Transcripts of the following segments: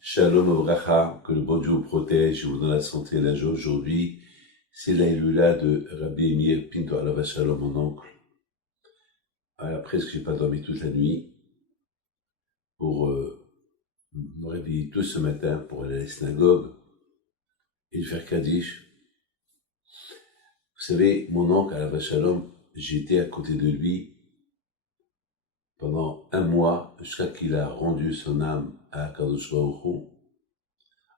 Shalom Abracha, que le bon Dieu vous protège et vous donne la santé et la joie. Aujourd'hui, c'est la Ilula de Rabbi Meir Pinto Alav Shalom, mon oncle. Alors, presque j'ai pas dormi toute la nuit pour me réveiller tôt ce matin pour aller à la synagogue et faire Kaddish. Vous savez, mon oncle Alav Shalom, j'étais à côté de lui pendant un mois jusqu'à qu'il a rendu son âme à Kadosh Baruch Hu.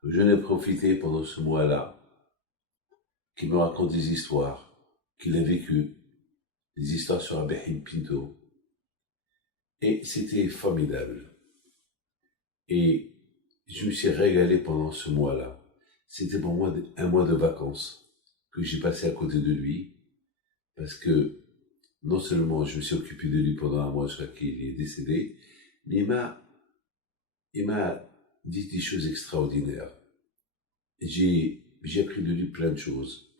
Je n'ai profité pendant ce mois-là qu'il me raconte des histoires qu'il a vécues, des histoires sur Rabbi Pinto. Et c'était formidable. Et je me suis régalé pendant ce mois-là. C'était pour moi un mois de vacances que j'ai passé à côté de lui, parce que non seulement je me suis occupé de lui pendant un mois jusqu'à qu'il est décédé, mais il m'a dit des choses extraordinaires. J'ai appris de lui plein de choses.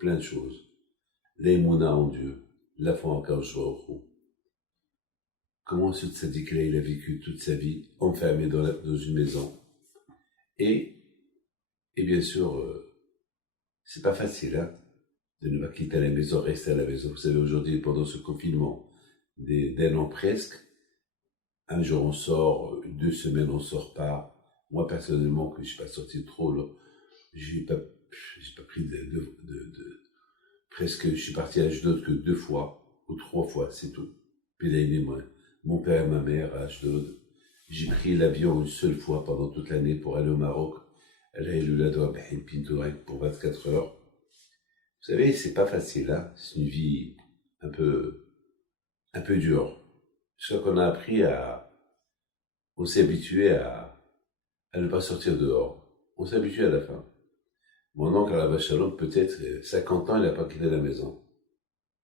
L'aïmouna en Dieu, la foi en Kadosh Baruch Hu. Comment ce tzaddik-là, il a vécu toute sa vie enfermé dans une maison. Et bien sûr, c'est pas facile, hein, de ne pas quitter la maison, rester à la maison. Vous savez, aujourd'hui, pendant ce confinement d'un an presque, un jour on sort, 2 semaines on sort pas. Moi, personnellement, que je suis pas sorti trop, là, j'ai pas pris presque, je suis parti à Ashdod que 2 fois, ou 3 fois, c'est tout. Puis là, il est mon père et ma mère à Ashdod. J'ai pris l'avion une seule fois pendant toute l'année pour aller au Maroc. Elle a élu la doigt Pinto pour 24 heures. Vous savez, c'est pas facile, hein. C'est une vie un peu dure. Je crois qu'on a appris on s'est habitué à ne pas sortir dehors. On s'est habitué à la fin. Mon oncle Alav Shalom, peut-être 50 ans, il n'a pas quitté la maison.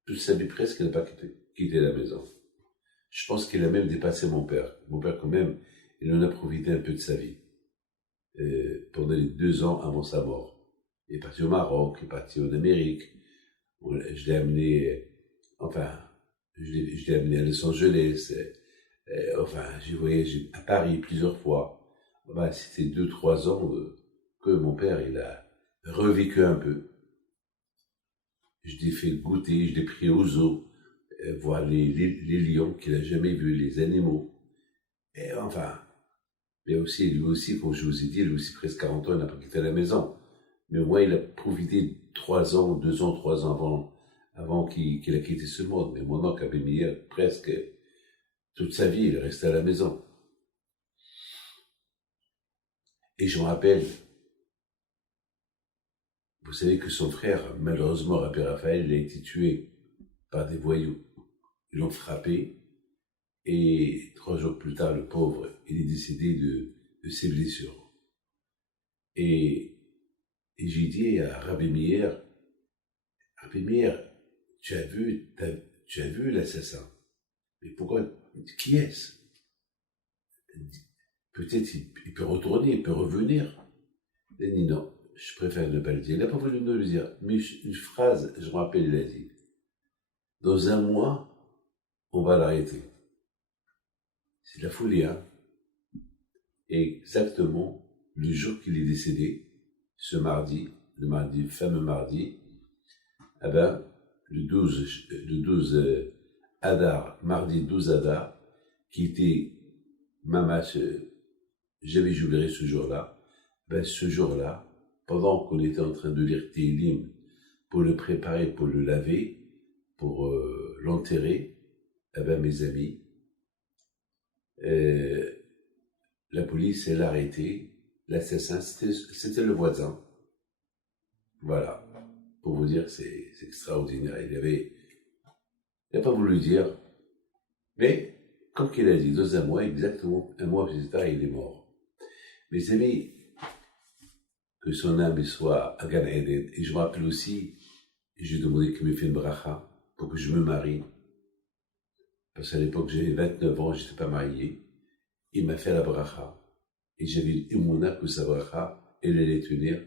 Toute sa vie presque, il n'a pas quitté la maison. Je pense qu'il a même dépassé mon père. Mon père, quand même, il en a profité un peu de sa vie. Pendant les 2 ans avant sa mort. Il est parti au Maroc, il est parti en Amérique. Je l'ai amené à Los Angeles. J'ai voyagé à Paris plusieurs fois. C'était 2-3 ans que mon père, il a revécu un peu. Je l'ai fait goûter, je l'ai pris au zoo, voir les lions qu'il n'a jamais vus, les animaux. Mais aussi, lui aussi, comme je vous ai dit, lui aussi presque 40 ans, il n'a pas quitté la maison. Mais au moins, il a profité 3 ans, 2 ans, 3 ans avant qu'il a quitté ce monde. Mais mon oncle avait mis presque toute sa vie, il est resté à la maison. Et je me rappelle, vous savez que son frère, malheureusement, Rabbi Raphaël, il a été tué par des voyous. Ils l'ont frappé, et 3 jours plus tard, le pauvre, il est décédé de ses blessures. Et j'ai dit à Rabbi Meir, tu as vu l'assassin. Mais pourquoi? Qui est-ce? Peut-être il peut retourner, il peut revenir. Il a dit non, je préfère ne pas le dire. Il n'a pas voulu nous le dire. Mais une phrase, je me rappelle, il a dit, dans un mois, on va l'arrêter. C'est de la folie, hein? Et exactement le jour qu'il est décédé, ce mardi, le fameux mardi, le 12 Adar, mardi 12 Adar, qui était Mamash, j'avais jubilé ce jour-là. Ce jour-là, pendant qu'on était en train de lire Tehillim pour le préparer, pour le laver, pour l'enterrer, mes amis, la police, elle a arrêté l'assassin, c'était le voisin. Voilà. Pour vous dire, c'est extraordinaire. Il n'a pas voulu dire, mais, comme qu'il a dit, dans un mois, exactement un mois plus tard, il est mort. Mes amis, que son âme soit à Gan Eden. Et je me rappelle aussi, j'ai demandé qu'il me fasse une bracha pour que je me marie. Parce qu'à l'époque, j'avais 29 ans, je n'étais pas marié. Il m'a fait la bracha. Et j'avais l'émouna que sa bracha, elle allait tenir.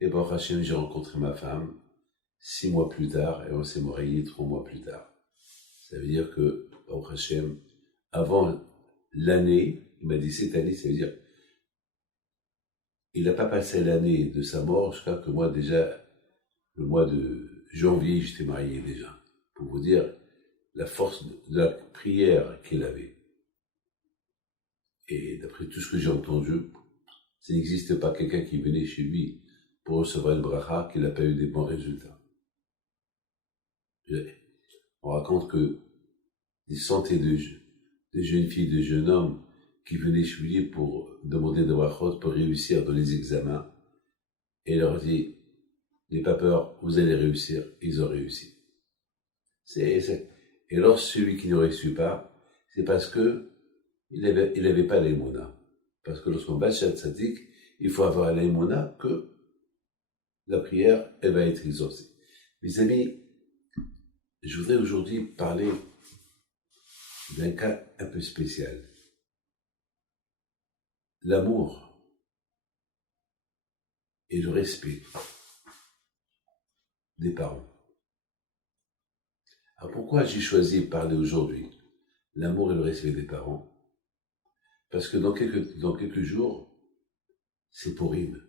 Et Baruch Hashem, j'ai rencontré ma femme 6 mois plus tard, et on s'est mariés 3 mois plus tard. Ça veut dire que, Baruch Hashem, avant l'année, il m'a dit cette année, ça veut dire, il n'a pas passé l'année de sa mort, je crois que moi déjà, le mois de janvier, j'étais marié déjà. Pour vous dire la force de la prière qu'il avait. Et d'après tout ce que j'ai entendu, ça n'existe pas quelqu'un qui venait chez lui pour recevoir une bracha qui n'a pas eu des bons résultats. On raconte que des centaines de jeunes filles, de jeunes hommes qui venaient chez lui pour demander des brachot pour réussir dans les examens. Et il leur dit, n'ayez pas peur, vous allez réussir. Ils ont réussi. Et alors celui qui ne réussit pas, c'est parce que il avait pas l'émouna. Parce que lorsqu'on bat Shat Tzadik, il faut avoir l'émouna que la prière, elle va être exaucée. Mes amis, je voudrais aujourd'hui parler d'un cas un peu spécial. L'amour et le respect des parents. Alors pourquoi j'ai choisi de parler aujourd'hui l'amour et le respect des parents? Parce que dans quelques jours, c'est Purim.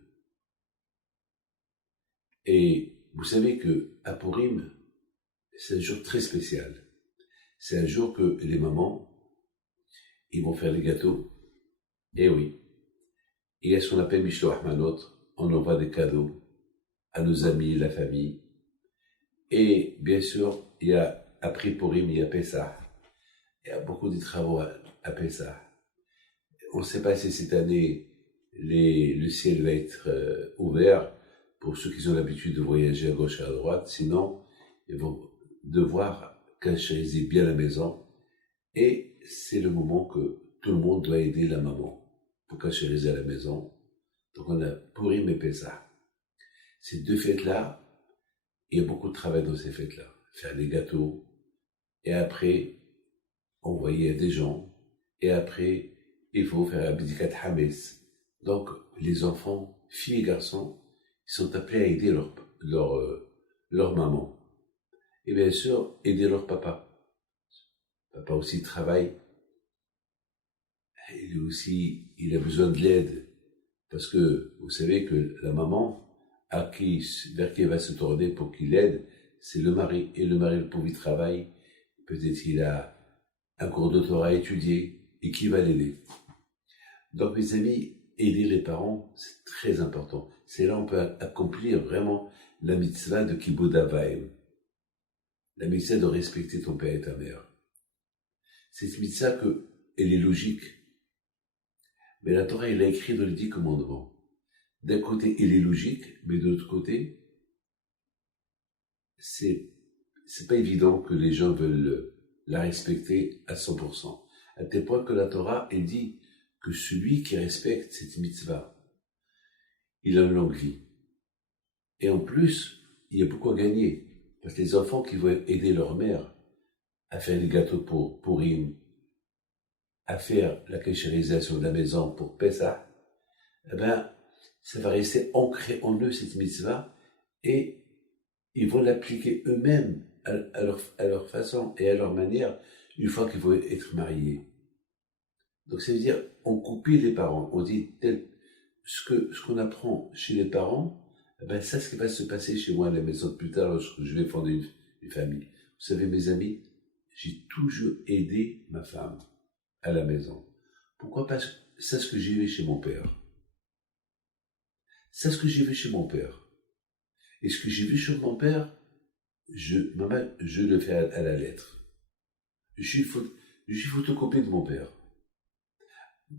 Et vous savez que à Purim, c'est un jour très spécial. C'est un jour que les mamans, ils vont faire les gâteaux. Et oui. Il y a ce qu'on appelle Mishloach Manot. On envoie des cadeaux à nos amis, la famille. Et bien sûr, il y a, après Purim, il y a Pessah. Il y a beaucoup de travaux à Pessah. On ne sait pas si cette année, le ciel va être ouvert pour ceux qui ont l'habitude de voyager à gauche et à droite. Sinon, ils vont devoir cacheriser bien la maison. Et c'est le moment que tout le monde doit aider la maman pour cacheriser à la maison. Donc on a Purim et Pessah. Ces deux fêtes-là, il y a beaucoup de travail dans ces fêtes-là. Faire les gâteaux, et après, envoyer à des gens, et après, il faut faire un bidikat Hames. Donc, les enfants, filles et garçons, ils sont appelés à aider leur maman. Et bien sûr, aider leur papa. Papa aussi travaille. Il a besoin de l'aide. Parce que vous savez que la maman, vers qui elle va se tourner pour qu'il aide, c'est le mari. Et le mari, le pauvre, il travaille. Peut-être qu'il a un cours de Torah à étudier. Et qui va l'aider? Donc, mes amis, aider les parents, c'est très important. C'est là qu'on peut accomplir vraiment la mitzvah de Kibud Avayim. La mitzvah de respecter ton père et ta mère. Cette mitzvah elle est logique. Mais la Torah, elle a écrit dans les 10 commandements. D'un côté, elle est logique, mais de l'autre côté, c'est pas évident que les gens veulent la respecter à 100%. À tel point que la Torah, elle dit que celui qui respecte cette mitzvah, il a une longue vie. Et en plus, il y a beaucoup à gagner. Parce que les enfants qui vont aider leur mère à faire des gâteaux pour Purim, à faire la kéchérisation de la maison pour Pessah, eh ben, ça va rester ancré en eux, cette mitzvah, et ils vont l'appliquer eux-mêmes à leur façon et à leur manière une fois qu'ils vont être mariés. Donc ça veut dire, on copie les parents, on dit ce qu'on apprend chez les parents, eh ben ça, ce qui va se passer chez moi à la maison plus tard lorsque je vais fonder une famille. Vous savez, mes amis, j'ai toujours aidé ma femme à la maison. Pourquoi? Parce que c'est ce que j'ai vu chez mon père. C'est ce que j'ai vu chez mon père. Et ce que j'ai vu chez mon père, je le fais à la lettre. Je suis photocopie de mon père.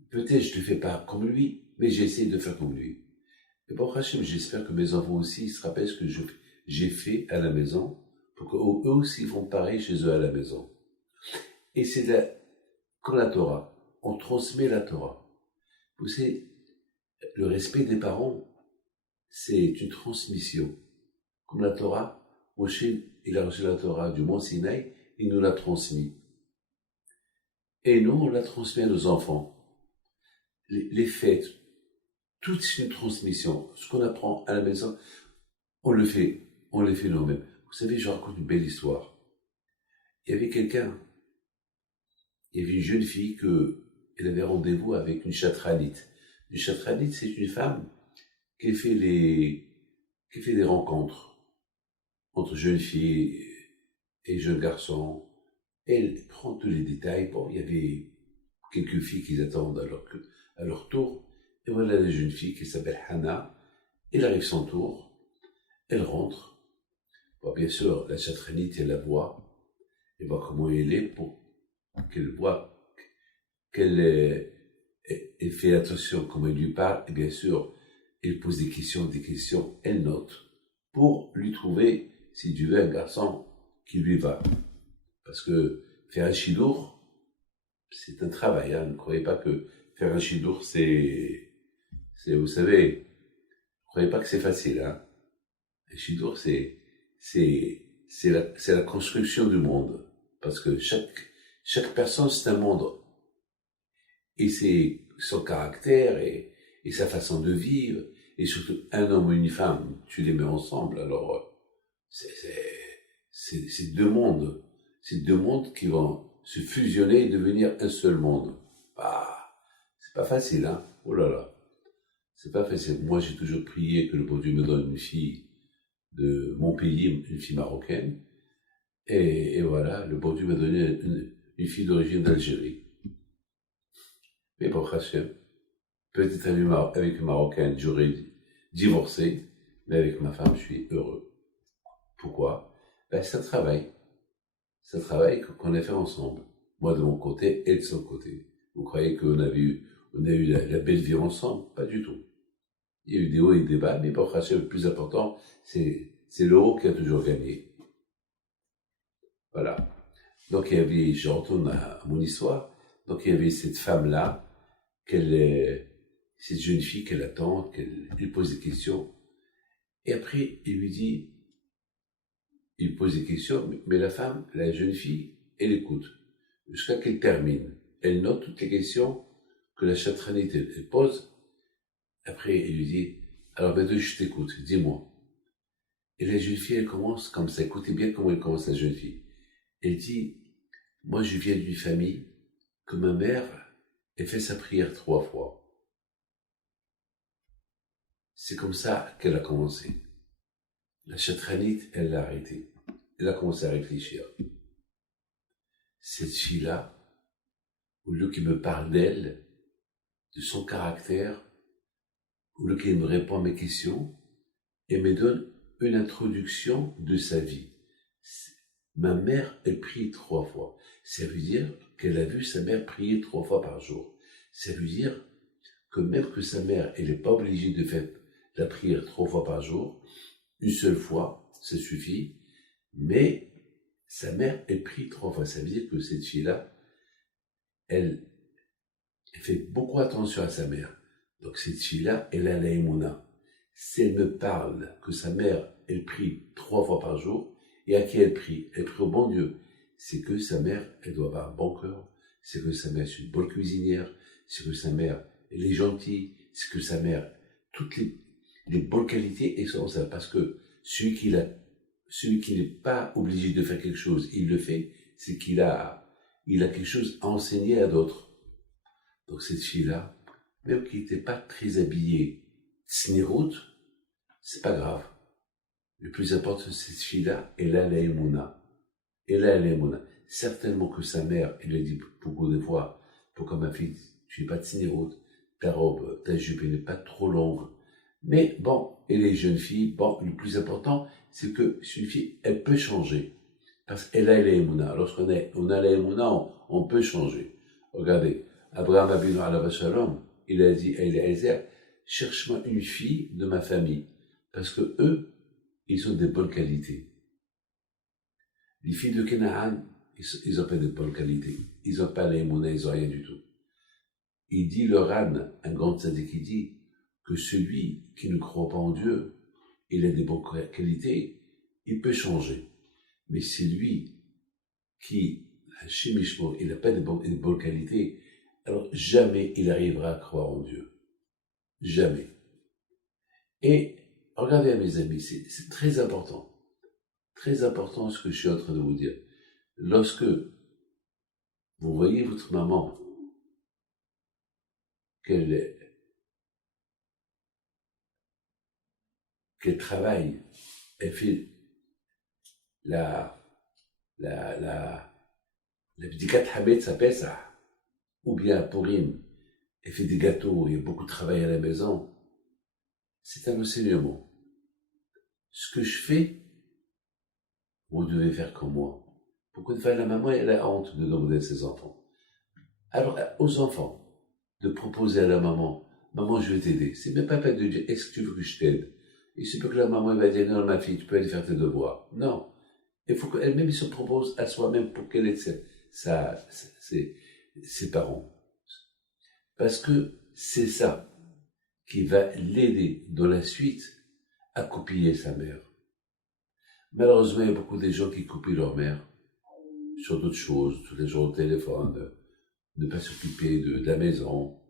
Peut-être je ne le fais pas comme lui, mais j'essaie de faire comme lui. Et bon, Hachem, j'espère que mes enfants aussi se rappellent ce que j'ai fait à la maison, pour qu'eux aussi font pareil chez eux à la maison. Et c'est comme la Torah. On transmet la Torah. Vous savez, le respect des parents, c'est une transmission. Comme la Torah, Moshe, il a reçu la Torah du mont Sinaï, il nous l'a transmis. Et nous, on l'a transmis à nos enfants. Les fêtes, toute une transmission. Ce qu'on apprend à la maison, on le fait nous-mêmes. Vous savez, je raconte une belle histoire. Il y avait une jeune fille elle avait rendez-vous avec une chatranite. Une chatranite, c'est une femme qui fait des rencontres entre jeunes filles et jeunes garçons. Elle prend tous les détails. Bon, il y avait quelques filles qui attendent à leur tour. Et voilà la jeune fille qui s'appelle Hana. Elle arrive son tour. Elle rentre. Bon, bien sûr, la chatranite, elle la voit. Elle voit comment elle est pour qu'elle voit qu'elle elle fait attention comment elle lui parle. Et bien sûr, elle pose des questions. Elle note pour lui trouver, si tu veux, un garçon qui lui va. Parce que faire un chidour, c'est un travail. Hein. Ne croyez pas que faire un chidour, vous savez, ne croyez pas que c'est facile. Hein. Un chidour, c'est la construction du monde. Parce que chaque personne, c'est un monde. Et c'est son caractère et sa façon de vivre. Et surtout, un homme et une femme, tu les mets ensemble, alors c'est deux mondes. C'est deux mondes qui vont se fusionner et devenir un seul monde. Ah, c'est pas facile, hein. Oh là là. C'est pas facile. Moi, j'ai toujours prié que le bon Dieu me donne une fille de mon pays, une fille marocaine. Et voilà, le bon Dieu m'a donné une fille d'origine d'Algérie. Mais pour Hachem, peut-être avec une Marocaine, j'aurais divorcé, mais avec ma femme, je suis heureux. Pourquoi? Ben, c'est un travail. C'est un travail qu'on a fait ensemble. Moi de mon côté, elle de son côté. Vous croyez qu'on a eu la belle vie ensemble? Pas du tout. Il y a eu des hauts et des bas, mais pour Hachem, le plus important, c'est le haut qui a toujours gagné. Voilà. Donc il y avait, je retourne à mon histoire, donc il y avait cette femme-là, cette jeune fille qu'elle attend, qu'elle lui pose des questions, et après il pose des questions, mais la femme, la jeune fille, elle écoute, jusqu'à qu'elle termine. Elle note toutes les questions que la chatranite elle pose, après elle lui dit, alors maintenant je t'écoute, dis-moi. Et la jeune fille, elle commence comme ça, écoutez bien comment elle commence la jeune fille. Elle dit, moi je viens d'une famille que ma mère, elle fait sa prière 3 fois. C'est comme ça qu'elle a commencé. La chatranite, elle l'a arrêté. Elle a commencé à réfléchir. Cette fille-là, au lieu qu'elle me parle d'elle, de son caractère, au lieu qu'elle me répond à mes questions, elle me donne une introduction de sa vie. Ma mère, elle prie 3 fois. Ça veut dire qu'elle a vu sa mère prier 3 fois par jour. Ça veut dire que même que sa mère, elle n'est pas obligée de faire la prière 3 fois par jour, une seule fois, ça suffit, mais sa mère, elle prie 3 fois. Ça veut dire que cette fille-là, elle fait beaucoup attention à sa mère. Donc cette fille-là, elle a la émouna. Si elle me parle que sa mère, elle prie 3 fois par jour, et à qui elle prie au bon Dieu. C'est que sa mère, elle doit avoir un bon cœur, c'est que sa mère est une bonne cuisinière, c'est que sa mère, elle est gentille, c'est que sa mère, toutes les bonnes qualités, elles sont ça. Parce que celui qui n'est pas obligé de faire quelque chose, il le fait, c'est qu'il a quelque chose à enseigner à d'autres. Donc cette fille-là, même qui n'était pas très habillée, tsnirout, c'est pas grave. Le plus important, cette fille-là, elle a la émouna. Elle a la émouna. Certainement que sa mère, elle lui dit beaucoup de fois, pourquoi ma fille, tu n'es pas tsnirout, ta robe, ta jupe, elle n'est pas trop longue. Mais bon, et les jeunes filles, bon, le plus important, c'est que une fille, elle peut changer. Parce qu'elle a la émouna. Lorsqu'on a la émouna, on peut changer. Regardez, Abraham Abinu Alav Shalom, il a dit à Eliezer, cherche-moi une fille de ma famille. Parce que eux, ils ont des bonnes qualités. Les filles de Canaan, ils n'ont pas de bonnes qualités. Ils n'ont pas la émouna, ils n'ont rien du tout. Il dit, le Ran, un grand tzaddik, il dit que celui qui ne croit pas en Dieu, il a des bonnes qualités, il peut changer. Mais c'est lui qui, il n'a pas de bonnes qualités, alors jamais il arrivera à croire en Dieu. Jamais. Et regardez, mes amis, c'est très important. Très important ce que je suis en train de vous dire. Lorsque vous voyez votre maman qu'elle travaille, elle fait la, la, la, la bdikat Hametz à Pessah, ou bien à Purim, elle fait des gâteaux, il y a beaucoup de travail à la maison, c'est un enseignement. Ce que je fais, vous devez faire comme moi. Beaucoup de fois, la maman, elle a honte de demander à ses enfants. Alors, aux enfants, de proposer à la maman, maman, je vais t'aider. C'est même pas peine de dire, est-ce que tu veux que je t'aide? Il se peut que la maman, elle va dire, non, ma fille, tu peux aller faire tes devoirs. Non. Il faut qu'elle-même se propose à soi-même pour qu'elle aide ses parents. Parce que c'est ça qui va l'aider dans la suite à copier sa mère. Malheureusement, il y a beaucoup de gens qui copient leur mère sur d'autres choses, tous les jours au téléphone, ne pas s'occuper de la maison.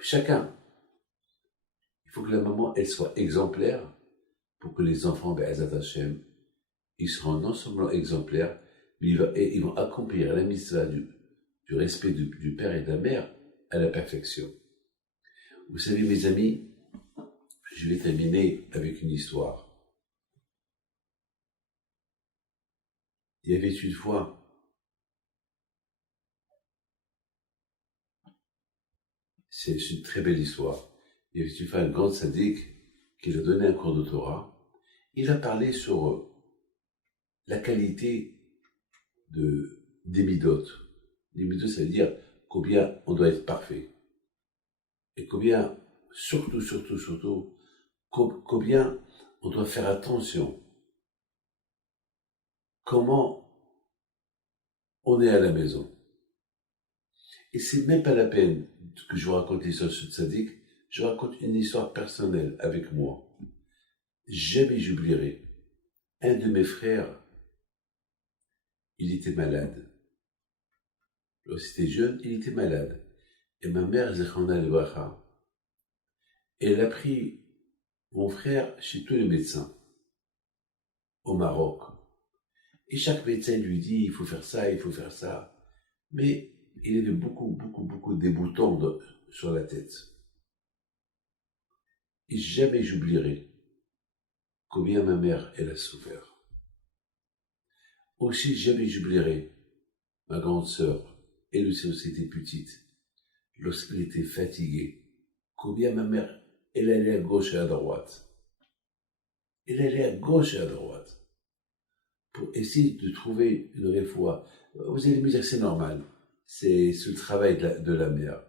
Chacun. Il faut que la maman, elle soit exemplaire pour que les enfants, Be'ezat Hashem, ils seront non seulement exemplaires, mais ils vont accomplir la mitzvah du respect du père et de la mère à la perfection. Vous savez, mes amis, je vais terminer avec une histoire. Il y avait une fois, c'est une très belle histoire, il y avait une fois un grand sadique qui lui a donné un cours de Torah. Il a parlé sur la qualité des midotes. Les midotes, ça veut dire combien on doit être parfait. Et combien, surtout, combien on doit faire attention. Comment on est à la maison. Et c'est même pas la peine que je vous raconte l'histoire de ce tzaddik, je raconte une histoire personnelle avec moi. Jamais j'oublierai. Un de mes frères, il était malade. Lorsqu'il était jeune, il était malade. Et ma mère, Zechana Lebracha, elle a pris mon frère chez tous les médecins au Maroc. Et chaque médecin lui dit, il faut faire ça, il faut faire ça. Mais il avait beaucoup de déboutons sur la tête. Et jamais j'oublierai combien ma mère, elle a souffert. Aussi, jamais j'oublierai ma grande sœur, elle aussi était petite, lorsqu'elle était fatiguée, combien ma mère, elle allait à gauche et à droite. Elle allait à gauche et à droite pour essayer de trouver une réfoua. Vous allez me dire, c'est normal. C'est le travail de la mère.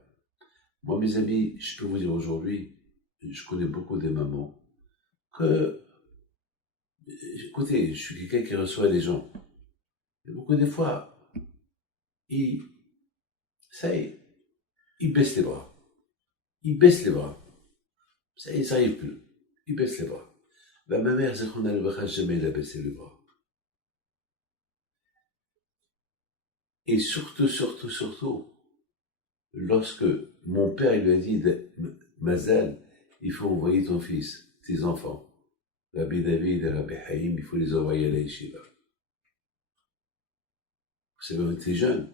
Moi, mes amis, je peux vous dire aujourd'hui, je connais beaucoup de mamans, que, écoutez, je suis quelqu'un qui reçoit les gens. Et beaucoup de fois, ça y est, ils baissent les bras. Ils baissent les bras. Ça y est, ça n'arrive plus. Ils baissent les bras. Ben, ma mère, Zechona Lebracha, jamais elle a baissé les bras. Et surtout, lorsque mon père lui a dit, Mazal, il faut envoyer ton fils, tes enfants, Rabbi David et Rabbi Haïm, il faut les envoyer à la yeshiva. Vous savez, on était jeunes,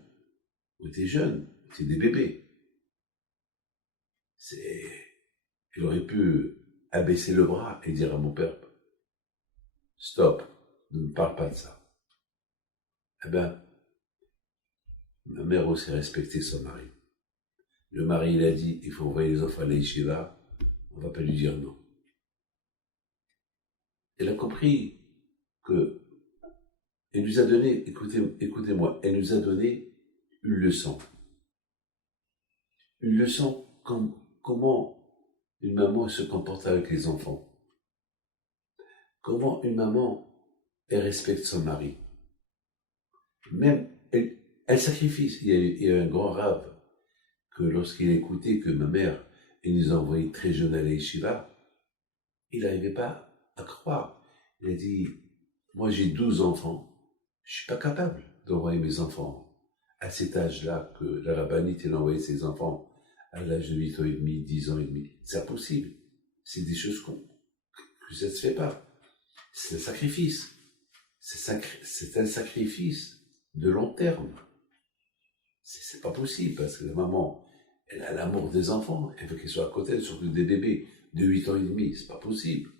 on était des bébés. Il aurait pu abaisser le bras et dire à mon père, stop, ne me parle pas de ça. Eh ben, ma mère aussi respectait son mari. Le mari, il a dit, il faut envoyer les enfants à la yeshiva, on ne va pas lui dire non. Elle a compris que, elle nous a donné, écoutez-moi, elle nous a donné une leçon. Une leçon comment une maman se comporte avec les enfants. Comment une maman, elle respecte son mari. Même, elle sacrifie. Il y a un grand rave que lorsqu'il écoutait que ma mère, elle nous a envoyé très jeune à la yeshiva, il n'arrivait pas à croire. Il a dit, moi j'ai 12 enfants, je suis pas capable d'envoyer mes enfants à cet âge-là que la rabbinite elle a envoyé ses enfants à l'âge de 8 ans et demi, 10 ans et demi. C'est impossible. C'est des choses que ça ne se fait pas. C'est un sacrifice. C'est un sacrifice de long terme. C'est pas possible parce que la maman, Elle a l'amour des enfants, elle veut qu'ils soient à côté, surtout des bébés de 8 ans et demi, c'est pas possible.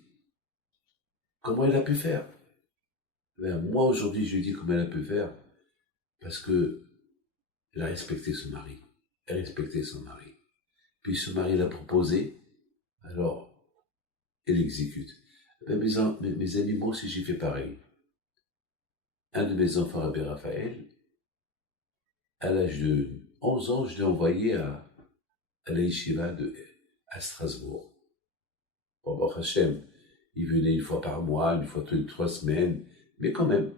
Comment elle a pu faire? Ben, moi, aujourd'hui, je lui dis comment elle a pu faire, parce que elle a respecté son mari. Elle respectait son mari. Puis son mari l'a proposé, alors elle exécute. Ben, mes amis, moi aussi, j'ai fait pareil. Un de mes enfants, Rabbi Raphaël, à l'âge de 11 ans, je l'ai envoyé à la yeshiva à Strasbourg. Bon, Baruch Hashem, il venait une fois par mois, une fois toutes les 3 semaines, mais quand même,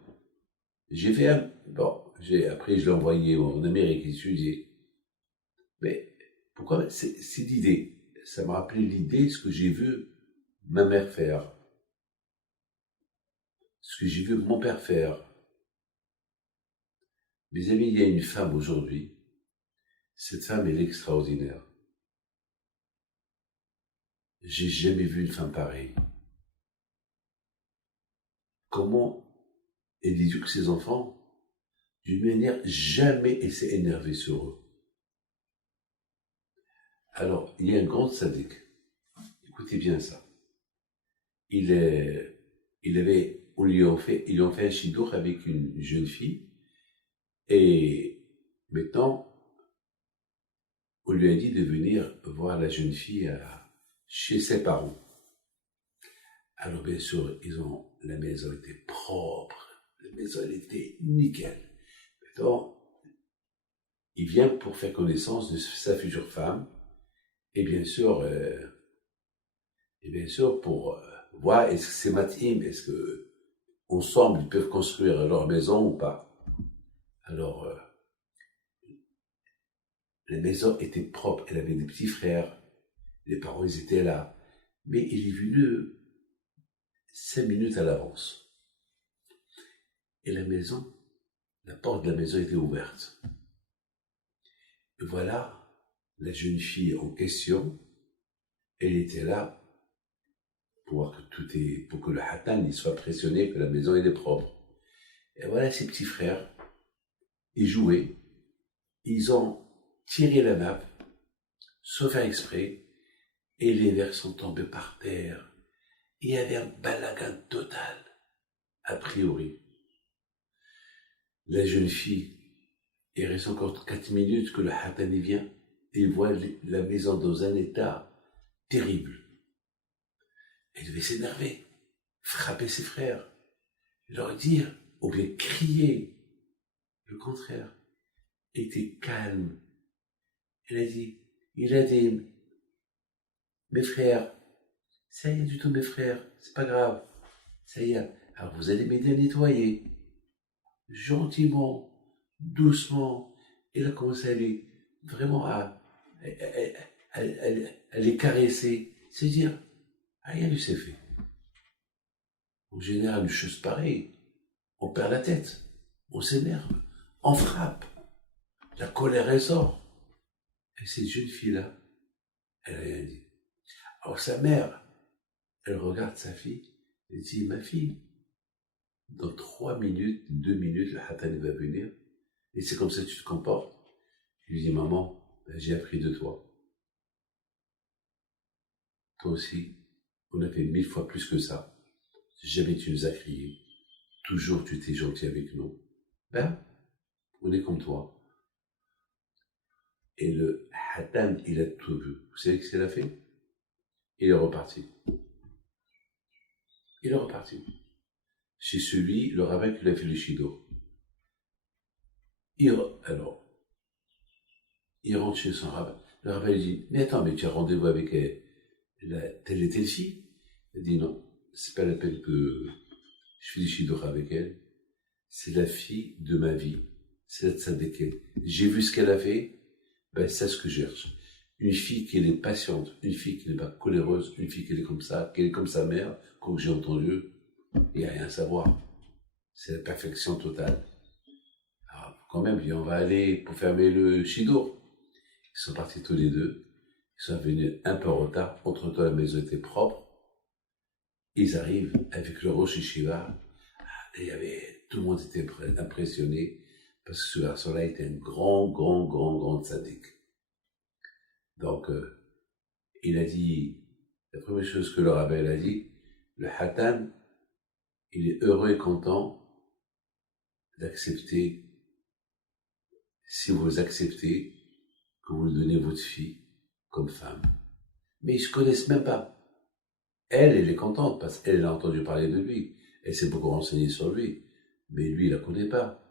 j'ai fait un... Bon, après je l'ai envoyé en Amérique étudier. Mais pourquoi? C'est l'idée. Ça m'a rappelé l'idée, ce que j'ai vu ma mère faire, ce que j'ai vu mon père faire. Mes amis, il y a une femme aujourd'hui. Cette femme, elle est extraordinaire. J'ai jamais vu une femme pareille. Comment elle éduque ses enfants? D'une manière, jamais elle s'est énervée sur eux. Alors, il y a un grand sadique. Écoutez bien ça. Il avait, ils lui ont fait un shidour avec une jeune fille. Et maintenant, on lui a dit de venir voir la jeune fille chez ses parents. Alors bien sûr, la maison était propre, la maison elle était nickel. Maintenant, il vient pour faire connaissance de sa future femme, et bien sûr pour voir est-ce que c'est matim, est-ce que ensemble ils peuvent construire leur maison ou pas. Alors, la maison était propre, elle avait des petits frères, les parents ils étaient là, mais il est venu 5 minutes à l'avance. Et la porte de la maison était ouverte. Et voilà, la jeune fille en question, elle était là pour voir pour que le hatan il soit pressionné, que la maison elle est propre. Et voilà ses petits frères, ils jouaient, ils ont tiré la nappe, sans faire exprès, et les verres sont tombés par terre. Il y avait un balagan total, a priori. La jeune fille, il reste encore 4 minutes que le hatan y vient, et il voit la maison dans un état terrible. Elle devait s'énerver, frapper ses frères, leur dire, ou bien crier. Le contraire, était calme. Elle a dit, il a dit, mes frères, ça y est du tout mes frères, c'est pas grave, ça y est, alors vous allez m'aider à nettoyer. Gentiment, doucement, elle a commencé à les caresser, c'est dire, rien ne s'est fait. En général, une chose pareille, on perd la tête, on s'énerve, on frappe, la colère elle sort. Et cette jeune fille-là, elle n'a rien dit. Alors sa mère, elle regarde sa fille, elle dit, ma fille, dans 3 minutes, 2 minutes, le hatan va venir, et c'est comme ça que tu te comportes. Je lui dis, maman, j'ai appris de toi. Toi aussi, on a fait 1000 fois plus que ça. Jamais tu nous as crié. Toujours tu étais gentil avec nous. Ben, on est comme toi. Et le hatan, il a tout vu. Vous savez ce qu'il a fait? Il est reparti. Il est reparti. C'est le rabbin qui lui a fait le shido. Alors, il rentre chez son rabbin. Le rabbin lui dit, mais attends, mais tu as rendez-vous avec telle et telle fille? Il dit, non, c'est pas la peine que je fais du shido avec elle. C'est la fille de ma vie. C'est la tzadékelle. J'ai vu ce qu'elle a fait, ben c'est ce que je cherche. Une fille qui est patiente, une fille qui n'est pas coléreuse, une fille qui est comme ça, qui est comme sa mère, comme j'ai entendu, il n'y a rien à savoir. C'est la perfection totale. Alors, quand même, on va aller pour fermer le shidour. Ils sont partis tous les deux. Ils sont venus un peu en retard. Entre-temps, la maison était propre. Ils arrivent avec le Rosh Yeshiva. Tout le monde était impressionné parce que ce garçon-là était un grand tzaddik. Donc, il a dit, la première chose que le rabbin a dit, le Hatan, il est heureux et content d'accepter, si vous acceptez, que vous lui donnez votre fille comme femme. Mais ils se connaissent même pas. Elle est contente parce qu'elle a entendu parler de lui. Elle s'est beaucoup renseignée sur lui. Mais lui, il la connaît pas.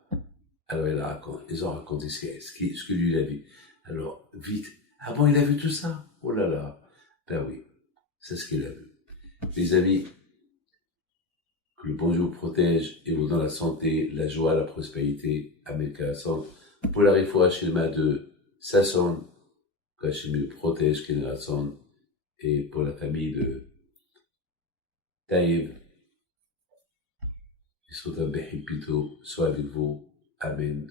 Alors, ils ont raconté ce que lui, il a vu. Alors, vite. Ah bon, il a vu tout ça? Oh là là. Ben oui. C'est ce qu'il a vu. Les amis, que le bon Dieu vous protège et vous donne la santé, la joie, la prospérité. Amen. Pour la réfoua chez de Sasson, que Hachem le protège, qu'il et pour la famille de Taïb, Yisrotam Behipito, soit avec vous. Amen.